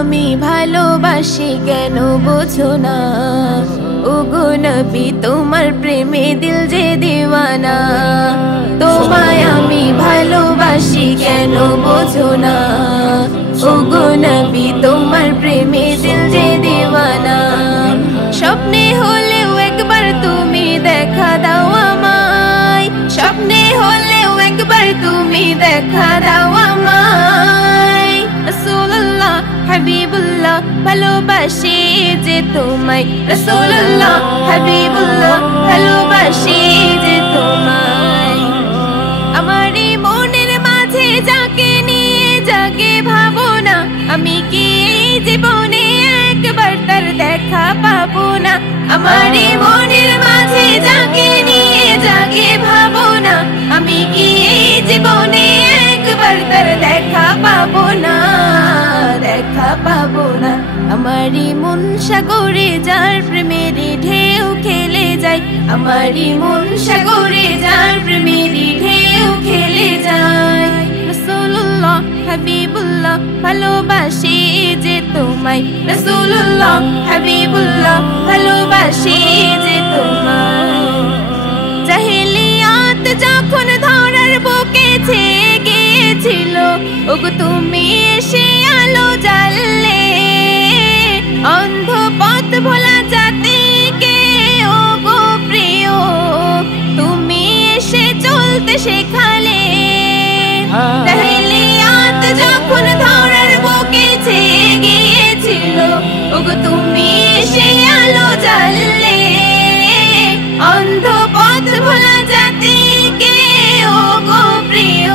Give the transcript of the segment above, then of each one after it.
আমি ভালোবাসি কেন বোঝো না ওগো নবী তোমার প্রেমে দিল যে দিওয়ানা তোমায় আমি ভালোবাসি কেন বোঝো না ওগো নবী তোমার প্রেমে দিল যে দিওয়ানা স্বপ্নে হলেও একবার তুমি দেখা দাও আমায় স্বপ্নে হলেও একবার তুমি দেখা দাও আমায় রাসূলুল্লাহ হাবিবুল্লাহ ভালোবাসি যে তোমায় রাসূলুল্লাহ হাবিবুল্লাহ ভালোবাসি যে তোমায় আমার এই মনের মাঝে যাকে নিয়ে জাগে ভাবনা আমি কি জীবনে একবার তার দেখা পাবো না আমার এই মনের মাঝে যাকে নিয়ে জাগে ভাবনা আমি কি জীবনে একবার তার দেখা পাবো না আমারি মন সাগরে যার প্রেমের ঢেউ খেলে যায় আমারি মন সাগরে যার প্রেমের ঢেউ খেলে যায় রাসূলুল্লাহ হাবিবুল্লাহ ভালোবাসি যে তোমায় রাসূলুল্লাহ হাবিবুল্লাহ ভালোবাসি যে তোমায় জাহেলিয়াত যখন ধরার বুকে ছেয়ে গিয়েছিল ওগো তুমি এসে আলো জ্বাললে অন্ধ পথ ভোলা জাতিকে ওগো প্রিয় তুমি এসে চলতে শেখালে জাহেলিয়াত যখন ধরার বুকে ছেয়ে গিয়েছিল ওগো তুমি এসে আলো জ্বাললে অন্ধ পথ ভোলা জাতিকে ওগো প্রিয়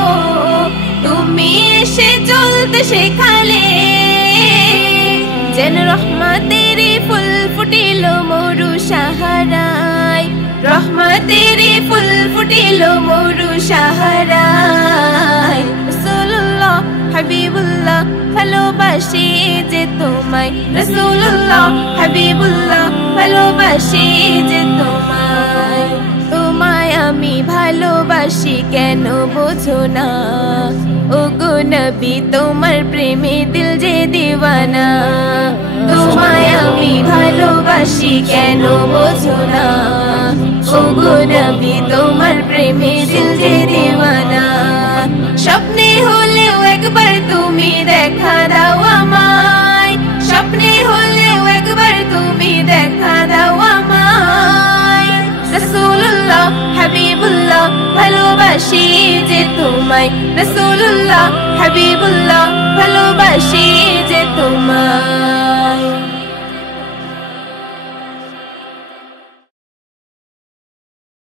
তুমি এসে চলতে শেখালে যেন রহমতের ফুল ফুটিল মরু সাহারায় রহমতের ফুল ফুটিল মরু সাহারায় রাসূলুল্লাহ হাবিবুল্লাহ ভালোবাসি যে তোমায় রাসূলুল্লাহ হাবিবুল্লাহ ভালোবাসি যে তোমায় তোমায় আমি ভালোবাসি কেন বোঝো না ওগো নবী তোমার প্রেমে দিল যে দিওয়ানা তোমায় আমি ভালোবাসি কেন বোঝো না ওগো নবী তোমার প্রেমে দিল যে দিওয়ানা স্বপ্নে হলেও একবার তুমি দেখা দাও আমায় স্বপ্নে হলেও একবার তুমি দেখা দাও আমায় রাসূলুল্লাহ হাবিবুল্লাহ ভালোবাসি যে তোমায় রাসূলুল্লাহ হাবিবুল্লাহ ভালোবাসি